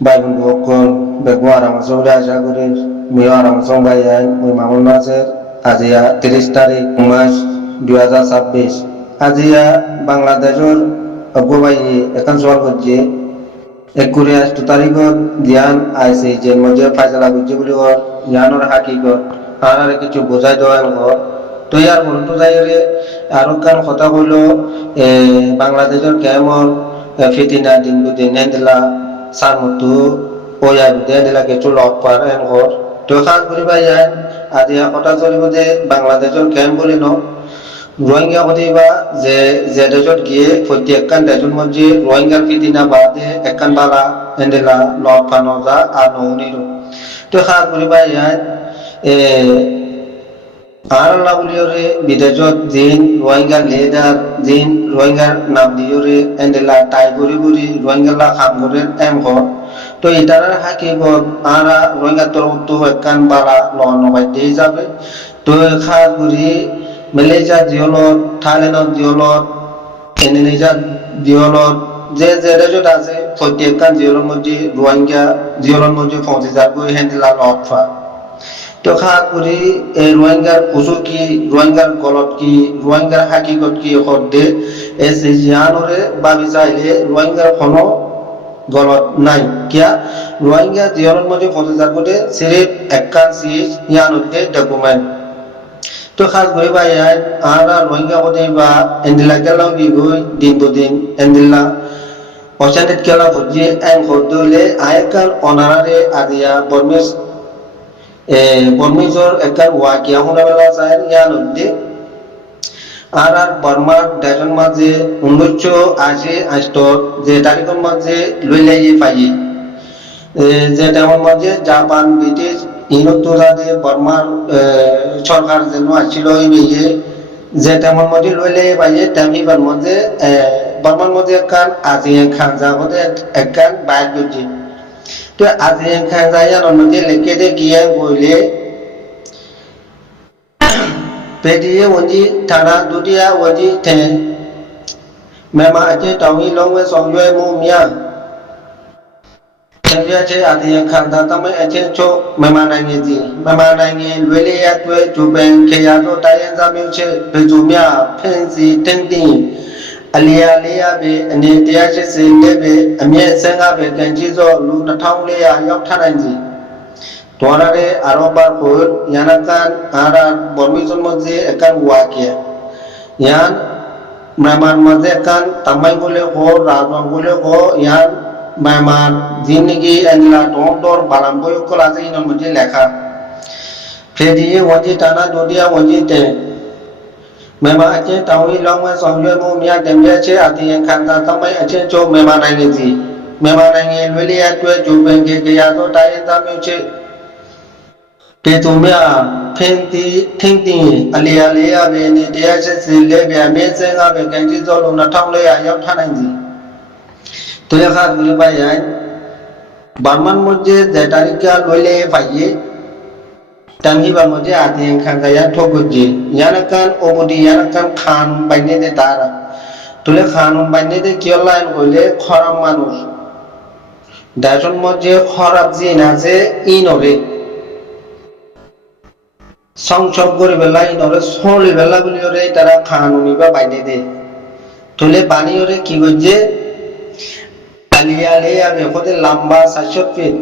ভাই বন্ধু সকল বেগম আরামত সবরে আশা করি মুইও আরামত সং ভাই আইন মুই মামুন নাসের আজিয়া 30 তারিখ মাস 2026 আজিয়া বাংলাদেশের অগ্রবাই এখন সওয়াল করছে 21 তারিখত ধ্যান আইসি যে মধ্যে ফাইসলা করছে বলি ওর জ্ঞানের হাকিকত আর কিছু বোঝাই দেওয়া ঘর তো ইয়ার বন্ধু যাই রে আরো কান কথা হইলো বাংলাদেশের কেমন ফিতিনা দিন দুদিন হেদিলা সার মতো ওয়া হেদিলা কিছু লক পার এন ঘর তো খাস করি ভাই আজি কথা চলিব যে বাংলাদেশের কেম বলি ন রোহিঙ্গা হতেবা যে যে দেশত গিয়ে প্রত্যেকখান দেশের মধ্যে রোহিঙ্গার ফিতিনা বাদে একখান বালা হেদিলা লক পানো যা আর নৌনির তো খাস করি ভাই এ আর আল্লাহ বলিওরে বিদেশত জিন রোহিঙ্গার লেদার জিন রোহিঙ্গার নাম দিওরে এন্ডেলা টাই করি করি রোহিঙ্গালা খাম করে এম ঘর তো এটার হাকিকত আর রোহিঙ্গা তরফ একখান বালা নবাইতে যাবে তো খা করি মালয়েশিয়া দিওলত থাইল্যান্ডত দিওলত ইন্দোনেশিয়া দিওলত যে যে দেশত আছে প্রত্যেকখান দিওলের মধ্যে রোহিঙ্গা দিওলের মধ্যে পৌঁছে যাবে হেন্দিলা লফা তো খাত করি এই রোহিঙ্গার উসুল কি রোহিঙ্গার গলত কি রোহিঙ্গার হাকিকত কি হদ্দে এসে জিয়ানরে বাবি চাইলে রোহিঙ্গার কোনো গলত নাই কিয়া রোহিঙ্গা জিয়ানের মধ্যে পৌঁছে যাবে সিরিফ একখান সিজ ইয়ানতে ডকুমেন্ট তো খাস করি ভাই আর রোহিঙ্গা হতে বা এন্দিলা গেলাম কি গই দিন দুদিন এন্দিলা অশান্তিত গেলা ভুজি এং হদ্দলে আয়কাল অনারারে আদিয়া বর্মিস বর্মিজর একটা ওয়াকিয়া শুনাবেলা যায় ইয়ার মধ্যে আর বর্মার দেশের মাঝে 1980 যে তারিখের মাঝে লইলাই পাই যে টাইমের মাঝে জাপান ব্রিটিশ ইউরোপ যাতে বর্মার সরকার যেন আসছিল যে টাইমের মধ্যে লইলাই পাই তেমনিবার মধ্যে বর্মার মধ্যে একখান আজি খান যাবতে একখান বাইর করছে তো আজি খান যাইয়ার মধ্যে লেখে দে গিয়ে বইলে পেডিয়ে ওজি থানা দুটিয়া ওজি তে মেমা আছে টাউনি লংবে সংজয় মু মিয়া তেমবিয়া আছে আজি খান দা তমে আছে চো মেমা নাইনি লুইলে ya tue juben keya so tayen sa myu che bejumiya phensi tingti aliya liya be ani 180 le be amye 15 be kan chi so lu 2400 yauk tha nai ji তোয়ারে আরো বার কই ইয়ানাকান আরা বর্মিজন মধ্যে একান ওয়াকিয়া ইয়ান মেহমান মধ্যে একান তামাই বলে হো রাজন বলে হো ইয়ান মেহমান জিন্দেগি এনলা ডর বালাম বই কল আছে ইন মধ্যে লেখা ফেদিয়ে ওজি টানা দদিয়া ওজি তে মেমা আছে টাউই লংমে সংজয় মু মিয়া দেমে আছে আতি খানদা তামাই আছে চো মেহমান আইনি জি মেহমান আইনি লুলিয়া টুয়ে জুবেন কে গিয়া তো টাইন দামিছে के तुम्या फेंती थिंती अलिया लिया बे ने दिया से ले बे मे से ना बे कंजी जो लो ना थांग ले या था नहीं जी तो ये खास गुली भाई है बर्मन मुझे जेटारिका लोले पाइए तंगी बा मुझे आते हैं खान का या ठोक जी याना कान ओबडी याना कान खान बाइने दे तारा तो ले खान बाइने दे क्यों लाइन बोले खराब मानुष दाजन मुझे खराब जी ना से इनोवे সংসব করে বেলাই নরে সলি বেলা বলি ওরে তারা খানুনি বা বাইনে দে তুলে পানি ওরে কি করছে আলিয়া লিয়া বেফতে লম্বা 700 ফিট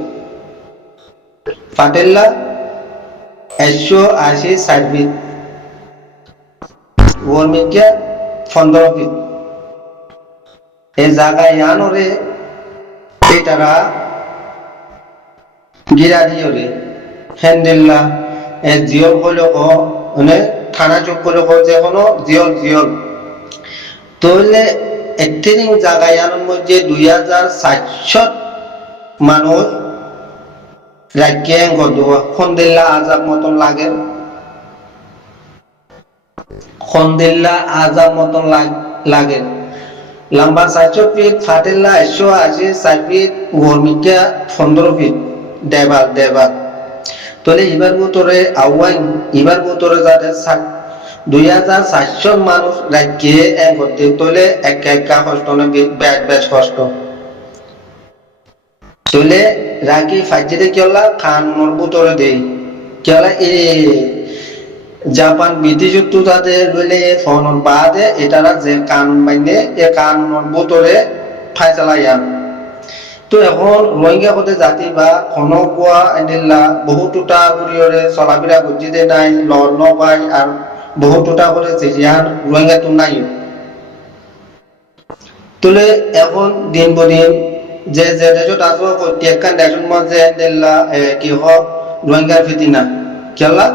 ফাটেল্লা 180 ফিট ওরমিকে 15 ফিট এই জায়গায় ইয়ানরে এই তারা গিরা দিওরে হ্যান্ডেল্লা জিয়ল হলো মানে থানা চোখ করে যে কোনো জিয়ল তাহলে এতিনিং জায়গায় মধ্যে 2700 মানুষ রাজ্যে গদুয়া খন্দেল্লা আজাব মতন লাগে খন্দেল্লা আজাব মতন লাগে লম্বা 700 ফিট ফাটেল্লা 180 ফিট গরমিকা 15 ফিট দেবাল তোলে এবার তোরে আওয়াইন এবার তোরে যাতে 2700 মানুষ রাজ্যে এক করতে তোলে এক কষ্ট না বেশ কষ্ট চলে রাখি ফাইজে কেলা কানুনের ভিতরে দেই কেলা জাপান ব্রিটিশ তাদের বলে ফোনের বাদে এটারা যে কানুন মাইনে এ কানুনের ভিতরে ফাইসালাইয়ান তো এখন রোহিঙ্গা হতে জাতি বা খনকুয়া এন্ডিল্লা বহুতটা করিয়রে চলাফেরা গজিতে নাই লড় নপাই আর বহুতটা করে জিয়ান রোহিঙ্গা তো নাই তুলে এখন দিন বদিন যে যে দেশত আছো প্রত্যেকখান দেশের মধ্যে এন্ডিল্লা কি হোক রোহিঙ্গার ফিতিনা কেলা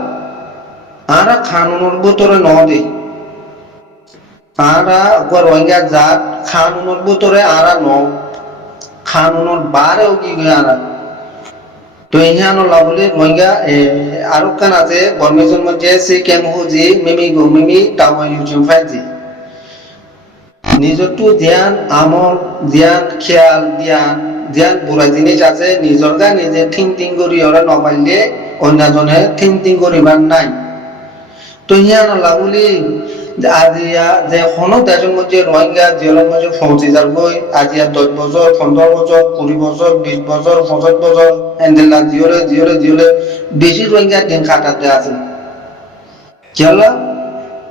আরা কানুনের ভিতরে নদে আরা রোহিঙ্গা জাত কানুনের ভিতরে আরা ন কানুনের বারেও কি আরা তো ইহানো লাভলে রোহিঙ্গা আরো কান আছে বর্মেশন মধ্যে সে কেম হুজি মিমি গো মিমি টাওয়া ইউজিম ফাইজি নিজরটু ধ্যান আমল ধ্যান খেয়াল ধ্যান বুড়া জিনিস আছে নিজর গা নিজে থিং করি ওরা নবাইলে অন্যজনে থিং করিবার নাই তো ইহানো লাভলি আজিয়া যে কোনো দেশের মধ্যে রোহিঙ্গা জেলের মধ্যে পৌঁছে যাবই আজিয়া 10 বছর 15 বছর 20 বছর 20 বছর 25 বছর এন্ডেলা জিওলে বেশি রোহিঙ্গা দিন কাটাতে আছে কেলা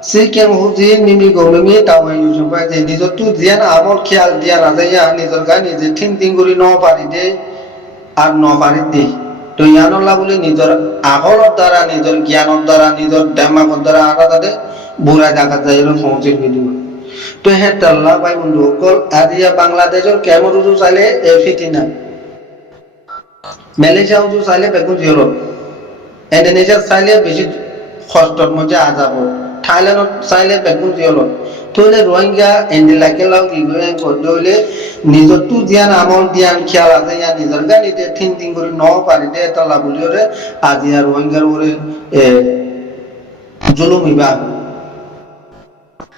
সে কেম হুজি মিমি গমিমি টাওয়াই ইউজ পাই যে নিজর তু ধ্যান আমল খেয়াল ধ্যান আছে ইয়া নিজর গা নিজে থিং করি ন পারি দে আর ন পারি দে তো ইয়ানল্লা বলে নিজের আকলের দ্বারা নিজের জ্ঞানের দ্বারা নিজের দেমাগের দ্বারা আরা তাদের বুড়া দেখা যায় এরকম পৌঁছে ভিডিও তো হ্যাঁ তাল্লা ভাই বন্ধু সকল আজিয়া বাংলাদেশের কেমন উজু চাইলে ফিটিনা মালয়েশিয়া উজু চাইলে বেগুন জিরো ইন্দোনেশিয়া চাইলে বেশি কষ্টর মধ্যে আজাব থাইল্যান্ড চাইলে বেগুন জিরো তাহলে রোহিঙ্গা এন্ডিলাকে লাও কি করতে হলে নিজের তু ধ্যান আমল ধ্যান খেয়াল আছে ইয়া নিজের গা নিজে থিং করে ন পারি দে তাল্লা বলি ওরে আজিয়া রোহিঙ্গার ওরে জুলুম ইবা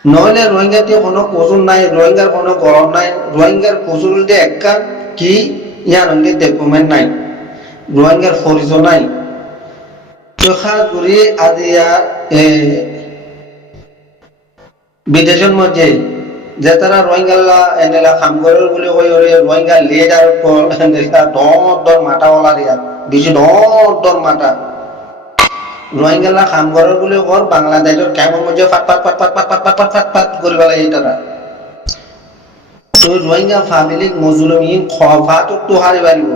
নইলে রোহিঙ্গাতে কোনো কসুর নাই রোহিঙ্গার কোনো গরম নাই রোহিঙ্গার কসুর দিয়ে একটা কি ইয়ার হলে ডকুমেন্ট নাই রোহিঙ্গার পরিচয় নাই তো খাস করি আজিয়া বিদেশের মধ্যে যে তারা রোহিঙ্গাল্লা এনেলা কাম করে বলে কই ওরে রোহিঙ্গা লিডার পর এনেলা দর মাটাওয়ালা রিয়া বেশি দর মাটা রোহিঙ্গালা কাম করার বলে কর বাংলাদেশের কেমন মধ্যে ফাট করে বেলা এটারা তো রোহিঙ্গা ফ্যামিলি মজলুমি খফাত তো হারি পারিব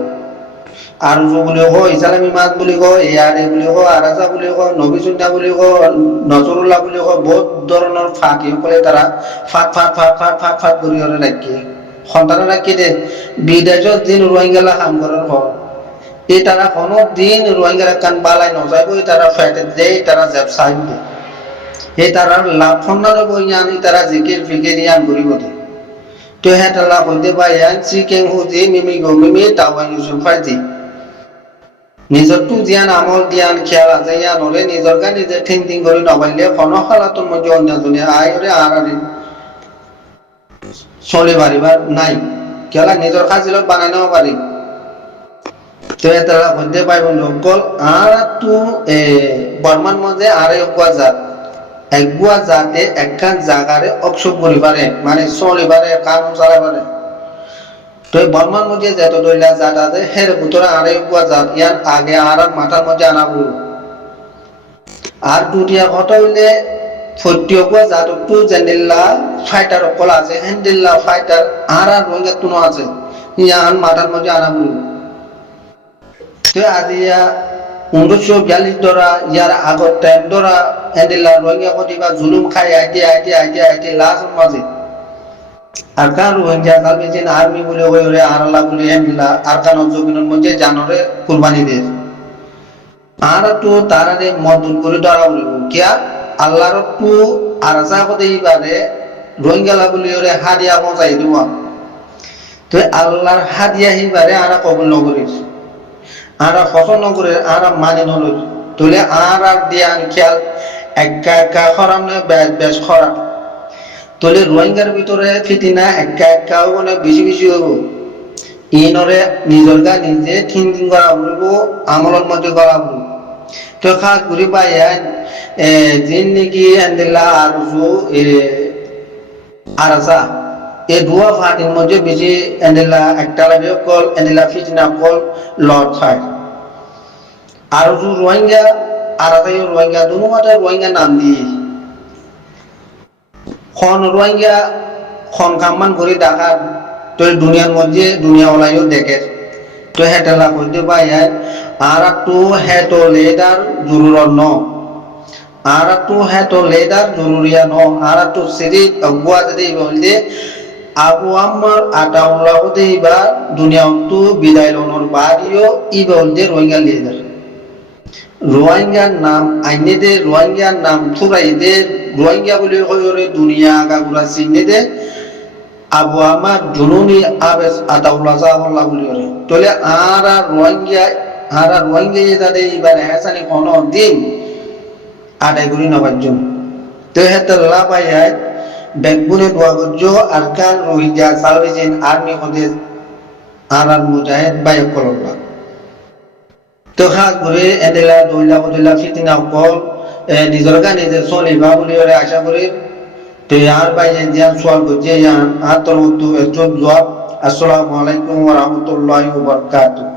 আর বলে কো ইসলামী মাত বলে কো এয়ারে বলে কো আরাজা বলে কো নবী সুন্নাহ বলে কো নজরুল্লাহ বলে কো বহুত ধরনের ফাঁকি করে তারা ফাট করে ওরে রাখি সন্তানরা রাখি দে বিদেশের দিন রোহিঙ্গালা কাম করার পর এই তারা কোনো দিন রোহিঙ্গারা কান বালাই নজাইব তারা ফেটে দেয় তারা ব্যবসায় দেয় এই তারা লাভ ফন্ডানো বই আনি তারা জিকির ফিকির ইয়ান করিব দে তো হ্যাঁ তারা হইতে পাই সি কেং হুজি মিমি গো মিমি টাওয়া ইউজুম ফাইজি নিজর তু ধ্যান আমল ধ্যান খেয়াল আছে ইয়ান ওরে নিজর গা নিজে থিং করে নবাইলে কোনো হালাতর মধ্যে অন্যজনে আয় ওরে আর চলে পারিবার নাই খেলা নিজর কাজিলত বানাই নেওয়া পারি তো তারা হইতে পাইব লোকল আর তু বর্মান মধ্যে আর একগুয়া জাতে একখান জাগারে অবসর করি পারে মানে চলি পারে কাম চালাই পারে তো বর্মান মধ্যে যেত দইলা জাত আছে হের ভিতরে আর একগুয়া জাত ইয়ার আগে আর মাথার মধ্যে আনা বলব আর দুটিয়া কথা হইলে ফটিয়কুয়া জাত টু জেন্ডিল্লা ফাইটার অকল আছে হ্যান্ডিল্লা ফাইটার আর রোহিঙ্গা তুনো আছে ইয়ান মাথার মধ্যে আনা বলব আজিয়া 1942 ধরা ইয়ার আগর টাইম ধরা এন্ডিলা রোহিঙ্গা কতিবা জুলুম খাই আইটি লাস্ট মাঝে আর কান রোহিঙ্গা সালভেশন আর্মি বলে ওরে আরলা বলে এন্ডিলা আর কান জমিনের মধ্যে জানরে কুরবানি দে আর তো তারারে মদুল করে ধরা বলব কিয়া আল্লাহর টু আরজা কদেই পারে রোহিঙ্গা বলে ওরে হাদিয়া পৌঁছাই দিওয়া তো আল্লাহর হাদিয়া হিবারে আরা কবুল নগরিস আরা পছন্দ করে আরা মানে নল তুলে আর দিয়ান খেয়াল একা খরাম না বেশ খরাম তুলে রোহিঙ্গার ভিতরে ফিতিনা একাও মানে বেশি হবো ইনরে নিজের গা নিজে থিং করা বলব আমলের মধ্যে করা বলব তো খাস ঘুরি পাই জিন নাকি আন্দিল্লা আর আরাসা এই দুয়া ফাটির মধ্যে বেশি এন্ডেলা একটা লাগে কল এন্ডেলা ফিটনা কল লট ফাই আর যে রোহিঙ্গা আর তাই রোহিঙ্গা দুনো মাঠে রোহিঙ্গা নাম দিয়ে খন রোহিঙ্গা খন কামান করে ডাকা তো দুনিয়ার মধ্যে দুনিয়া ওলাইও দেখে তো হেটেলা কইতে পাই আর একটু হেটো লেদার জরুরত ন আর একটু হেটো লেদার জরুরিয়া ন আর একটু সিরি গুয়া যদি বলতে আবু আম্মার আটাউল্লাহ হতে এবার দুনিয়া তো বিদায় লনোর বাড়িও ই বলতে রোহিঙ্গা লেদার রোহিঙ্গার নাম আইনে দে রোহিঙ্গার নাম থুরাই দে রোহিঙ্গা বলে কইরে দুনিয়া গাগুলা চিনে দে আবু আমার জুনুনি আবেস আতাউল্লাহ সাহাবাল্লাহ বলি করে তাহলে আর রোহিঙ্গা যাতে এবার হেসানি কোনো দিন আদায় করি নেওয়ার জন্য তো হেতে লাভ আয় ব্যাকবুনে দোয়া করছো আরকান রোহিঙ্গা সালভেশন আর্মি হতে আর মুজাহিদ বাই কলবা তো খাস করে এদেলা দইলা ফিতনা কল নিজের গানে যে চলিবা বলি আশা করি তো আর বাইরে যে সোয়াল করছে আর তোর একজন জবাব আসসালামু আলাইকুম ওয়া রাহমাতুল্লাহি ওয়া বারাকাতুহু।